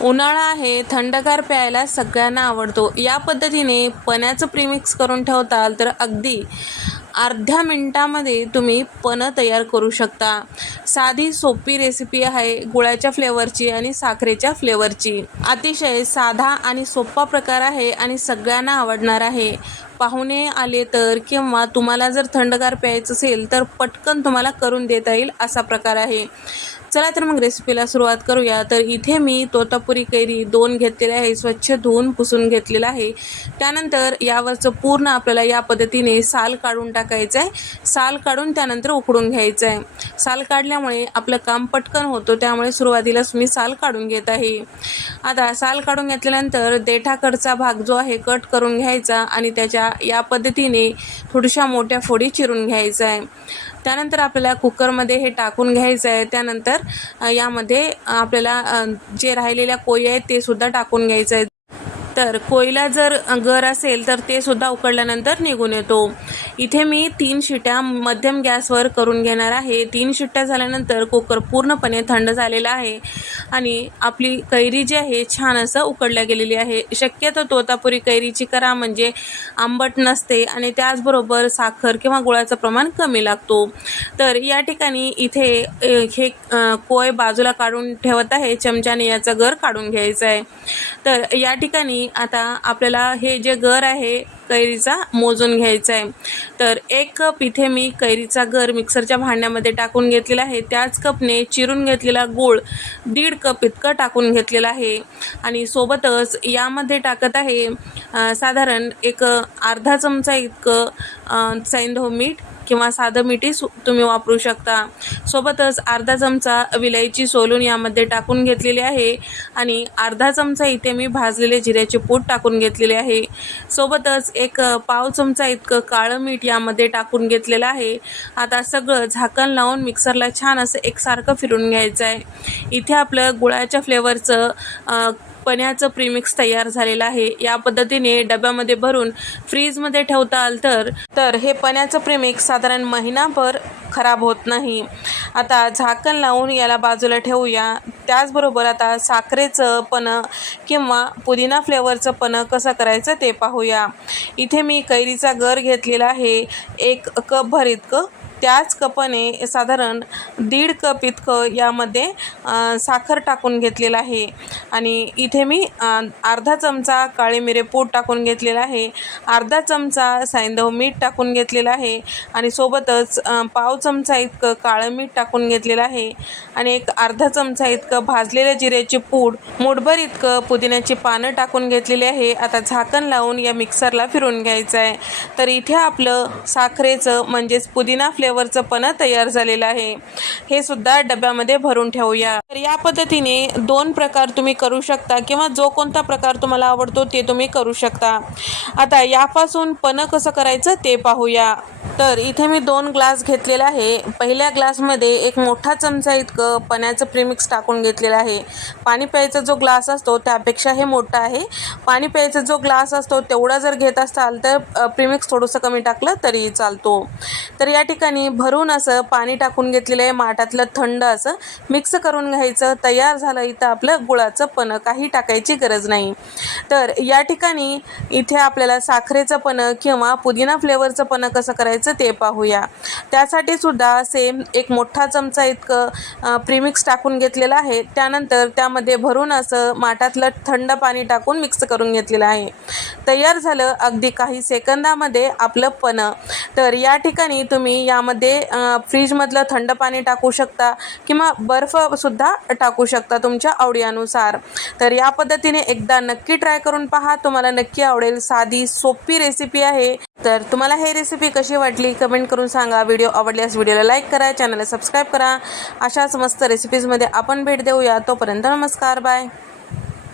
उन्हाळा आहे थंडगार प्यायला सगळ्यांना आवडतो. या पद्धतीने पण्याचं प्रीमिक्स करून ठेवताल तर अगदी अर्ध्या मिनटामध्ये तुम्ही पणं तयार करू शकता. साधी सोपी रेसिपी आहे गुळाच्या फ्लेवरची आणि साखरेच्या फ्लेवरची अतिशय साधा आणि सोपा प्रकार आहे आणि सगळ्यांना आवडणार आहे. पाहुणे आले तर किंवा तुम्हाला जर थंडगार प्यायचं असेल तर पटकन तुम्हाला करून देता येईल असा प्रकार आहे. चला तर मग रेसिपीला सुरुवात करूया. तर इथे मी तोतापुरी कैरी दोन घेतलेले आहे. स्वच्छ धुवून पुसून घेतलेलं आहे. त्यानंतर यावरचं पूर्ण आपल्याला या पद्धतीने साल काढून टाकायचं आहे साल काढून त्यानंतर उकडून घ्यायचं आहे साल काढल्यामुळे आपलं काम पटकन होतं. त्यामुळे सुरुवातीलाच मी साल काढून घेत आहे. आता साल काढून घेतल्यानंतर देठाकडचा भाग जो आहे कट करून घ्यायचा आणि त्याच्या या पद्धतीने थोड्याशा मोठ्या फोडी चिरून घ्यायचा आहे त्यानंतर आपल्याला कुकरमध्ये हे टाकून घ्यायचं आहे त्यानंतर अ, यामध्ये आपल्याला जे राहिलेल्या कोयी आहेत ते सुद्धा टाकून घ्यायचं आहे तर कोयला जर गर असेल तर ते सुद्धा उकडल्यानंतर निघून येतो. इथे मी तीन शिट्या मध्यम गॅसवर करून घेणार आहे. तीन शिट्ट्या झाल्यानंतर कुकर पूर्णपणे थंड झालेला आहे आणि आपली कैरी जी आहे छान असं उकडल्या गेलेली आहे. शक्यतो तोतापुरी कैरीची करा म्हणजे आंबट नसते आणि त्याचबरोबर साखर किंवा गुळाचं प्रमाण कमी लागतो. तर या ठिकाणी इथे हे कोय बाजूला काढून ठेवत आहे. चमच्याने याचं गर काढून घ्यायचं आहे. तर या ठिकाणी आता आपल्याला हे जे गर आहे कैरीचा मोजून घ्यायचा आहे तर एक कप इथे मी कैरीचा गर मिक्सरच्या भांड्यामध्ये टाकून घेतलेला आहे. त्याच कपने चिरून घेतलेला गूळ दीड कप इतकं टाकून घेतलेलं आहे. आणि सोबतच यामध्ये टाकत आहे साधारण एक अर्धा चमचा इतकं सैंधव मीठ किंवा साधं मिठी सु तुम्ही वापरू शकता. सोबतच अर्धा चमचा विलायची सोलून यामध्ये टाकून घेतलेली आहे. आणि अर्धा चमचा इथे मी भाजलेले जिऱ्याचे पूड टाकून घेतलेले आहे. सोबतच एक पाव चमचा इतकं काळं मीठ यामध्ये टाकून घेतलेलं आहे. आता सगळं झाकण लावून मिक्सरला छान असं एकसारखं फिरून घ्यायचं आहे इथे आपलं गुळाच्या फ्लेवरचं पण्याचं प्रीमिक्स तयार झालेलं आहे. या पद्धतीने डब्यामध्ये भरून फ्रीजमध्ये ठेवता आल तर तर हे पण्याचं प्रीमिक्स साधारण महिनाभर खराब होत नाही. आता झाकण लावून याला बाजूला ठेवूया. त्याचबरोबर आता साखरेचं पणं किंवा पुदिना फ्लेवरचं पणं कसं करायचं ते पाहूया. इथे मी कैरीचा गर घेतलेला आहे. एक कपभर इतकं त्याच कपने साधारण दीड कप इतकं यामध्ये साखर टाकून घेतलेलं आहे. आणि इथे मी अर्धा चमचा काळे मिरे पूड टाकून घेतलेला आहे. अर्धा चमचा सैंधव मीठ टाकून घेतलेलं आहे. आणि सोबतच पाव चमचा इतकं काळं मीठ टाकून घेतलेलं आहे. आणि एक अर्धा चमचा इतकं भाजलेल्या जिऱ्याची पूड मुठभर इतकं पुदिन्याची पानं टाकून घेतलेली आहे. आता झाकण लावून या मिक्सरला फिरून घ्यायचं आहे तर इथे आपलं साखरेचं म्हणजेच पुदिना फ्लेवरचं पण तयार झालेलं आहे. हे सुद्धा डब्यामध्ये भरून ठेवूया. तर या पद्धतीने दोन प्रकार तुम्ही करू शकता किंवा जो कोणता प्रकार तुम्हाला आवडतो ते तुम्ही करू शकता. आता यापासून पणं कसं करायचं ते पाहूया. तर इथे मी दोन ग्लास घेतलेला आहे. पहिल्या ग्लासमध्ये एक मोठा चमचा इतकं पण्याचं प्रीमिक्स टाकून घेतलेलं आहे. पाणी प्यायचा जो ग्लास असतो त्यापेक्षा हे मोठं आहे. पाणी प्यायचा जो ग्लास असतो तेवढा जर घेत असाल तर प्रीमिक्स थोडंसं कमी टाकलं तरी चालतो. तर या ठिकाणी भरून असं पाणी टाकून घेतलेलं आहे माठातलं थंड असं मिक्स करून घ्यायचं तयार झालं इथं आपलं गुळाचं पणं काही टाकायची गरज नाही. तर या ठिकाणी इथे आपल्याला साखरेचं पणं किंवा पुदिना फ्लेवरचं पणं कसं करायचं ते पाहूया. त्यासाठी सुद्धा सेम एक मोठा चमचा इतकं प्रीमिक्स टाकून घेतलेलं आहे. त्यानंतर त्यामध्ये भरून असं माठातलं थंड पाणी टाकून मिक्स करून घेतलेलं आहे. तयार झालं अगदी काही सेकंदामध्ये आपलं पणं. तर या ठिकाणी तुम्ही यामध्ये फ्रीजमधलं थंड पाणी टाकू शकता किंवा बर्फसुद्धा टाकू शकता तुमच्या आवडीनुसार. तर या पद्धतीने एकदा नक्की ट्राय करून पहा. तुम्हाला नक्की आवडेल. साधी सोपी रेसिपी आहे. तर तुम्हाला हे रेसिपी कशी वाटली कमेंट करून सांगा. व्हिडिओ आवडल्यास व्हिडिओला लाईक करा. चॅनलला सबस्क्राईब करा. अशाच मस्त रेसिपीजमध्ये आपण भेट देऊया. तोपर्यंत नमस्कार. बाय